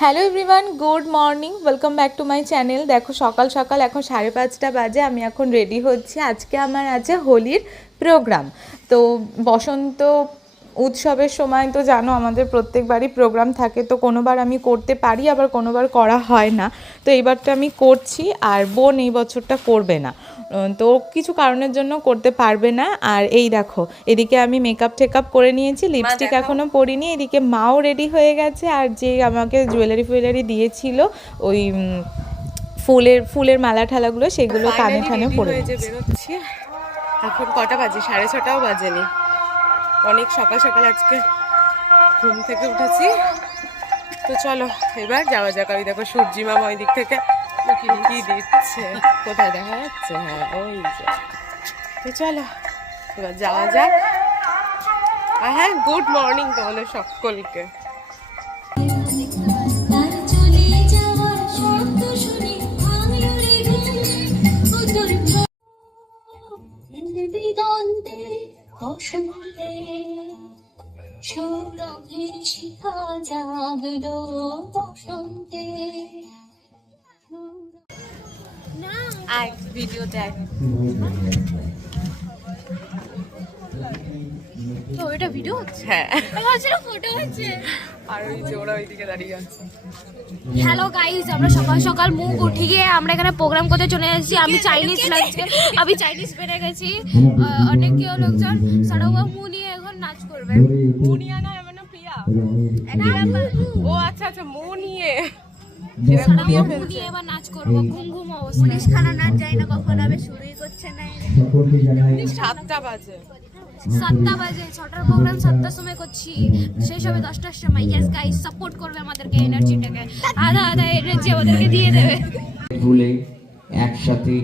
Hello everyone, good morning, welcome back to my channel. দেখো সকাল সকাল এখন 5:30 বাজে, আমি এখন রেডি হচ্ছি। আজকে আমার আছে হোলির প্রোগ্রাম। তো বসন্ত উৎসবের সময় তো জানো আমাদের প্রত্যেকবারই প্রোগ্রাম থাকে, তো কোনোবার আমি করতে পারি আবার কোনোবার করা হয় না। তো এইবারটা আমি করছি, আর বোন এই বছরটা করবে না, তো কিছু কারণের জন্য করতে পারবে না। আর এই দেখো এদিকে আমি মেকআপ টেকআপ করে নিয়েছি, লিপস্টিক এখনও পরিনি। এদিকে মাও রেডি হয়ে গেছে, আর যে আমাকে জুয়েলারি ফুয়েলারি দিয়েছিল ওই ফুলের মালা ঠালাগুলো সেগুলো কানে ঠানে পরে বেরোচ্ছি। এখন কটা বাজে? 6:30টাও বাজেনি। অনেক সকাল সকাল আজকে ঘুম থেকে উঠেছি। তো চলো এবার যাওয়া যাক। আমি দেখো সূর্যি মামা ওই দিক থেকে কি দিচ্ছে, কোথায় দেখা যাচ্ছে? হ্যাঁ ওই যে। তো চলো এবার যাওয়া যাক। আর হ্যাঁ, গুড মর্নিং তোমাদের সকলকে। ভিডিও দেখ তো, এটা ভিডিও হচ্ছে? হ্যাঁ, ফটো হচ্ছে। আর ওই যে ওরা ওইদিকে দাঁড়িয়ে আছে। হ্যালো গাইস, আমরা সকাল সকাল মুখ উঠিয়ে আমরা এখানে প্রোগ্রাম করতে চলে এসেছি। আমি চাইনিজ পেরে গেছি। অনেক কেউ লোকজন সারাবা মুখ নিয়ে এখন নাচ করবে। মুনিয়া না, মানে প্রিয়া। ও আচ্ছা আচ্ছা, মুখ নিয়ে এবার নাচ করবো। ঘুম ঘুম অবস্থা। পুলিশ খানা নাচ যায় না কখন, হবে শুরুই করছে না। 7টা বাজে। 6টার প্রোগ্রাম 7টার সময় করছি, শেষ হবে 10টার সময়। ইয়েস গাইস, সাপোর্ট করবে আমাদেরকে, এনার্জিটাকে আধা আধা এনার্জি আমাদেরকে দিয়ে দেবে। ভুলে একসাথে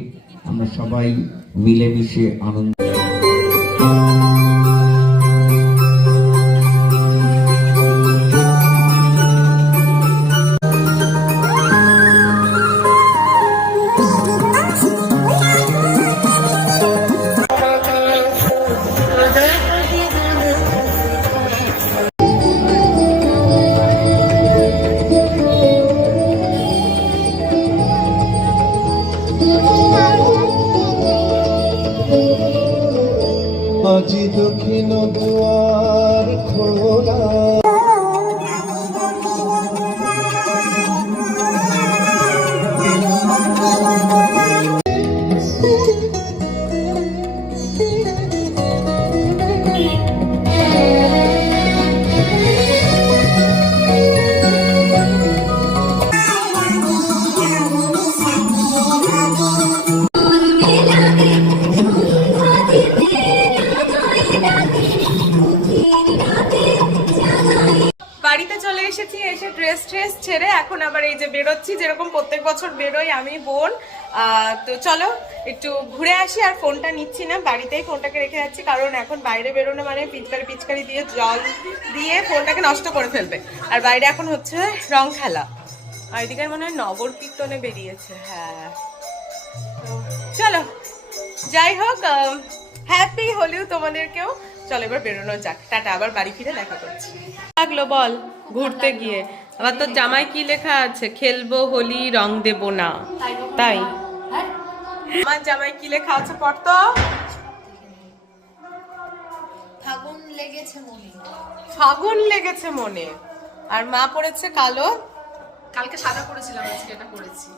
আমরা সবাই মিলেমিশে আনন্দ। আজি দক্ষিণ দুয়ার খোলা। বাড়িতে চলে এসেছি, এসে ড্রেস ছেড়ে এখন আবার এই যে বেরোচ্ছি, যেরকম প্রত্যেক বছর বেরোই আমি বোন। তো চলো একটু ঘুরে আসি। আর ফোনটা নিচ্ছি না, বাড়িতেই ফোনটাকে রেখে যাচ্ছি, কারণ এখন বাইরে বেরোনো মানে পিচকারি দিয়ে জল দিয়ে ফোনটাকে নষ্ট করে ফেলবে। আর বাইরে এখন হচ্ছে রং খেলা, আর এদিকে মনে হয় নগর কীর্তনে বেরিয়েছে। হ্যাঁ, তো চলো যাই হোক, হ্যাপি হোলিও তোমাদেরকেও। চলো এবার বেরোনো যাক, টাটা। আবার বাড়ি ফিরে দেখা করছি। লাগলো বল ঘুরতে গিয়ে? আবার তোর জামায় কি লেখা আছে? খেলবো হোলি, রং দেব না। তাই আমার জামায় কি লেখা আছে পড় তো। ফাগুন লেগেছে মনে। ফাগুন লেগেছে মনে। আর মা পড়েছে কালো। কালকে সাদা পরেছিলাম, আজকে এটা পরেছি।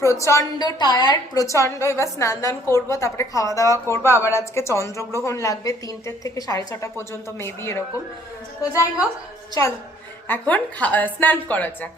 প্রচন্ড টায়ার্ড, প্রচন্ড। এবার স্নান দান করবো, তারপরে খাওয়া দাওয়া করবো। আবার আজকে চন্দ্রগ্রহণ লাগবে 3টে থেকে 6:30 পর্যন্ত, মেবি এরকম। তো যাই হোক, চল এখন স্নান করা যাক।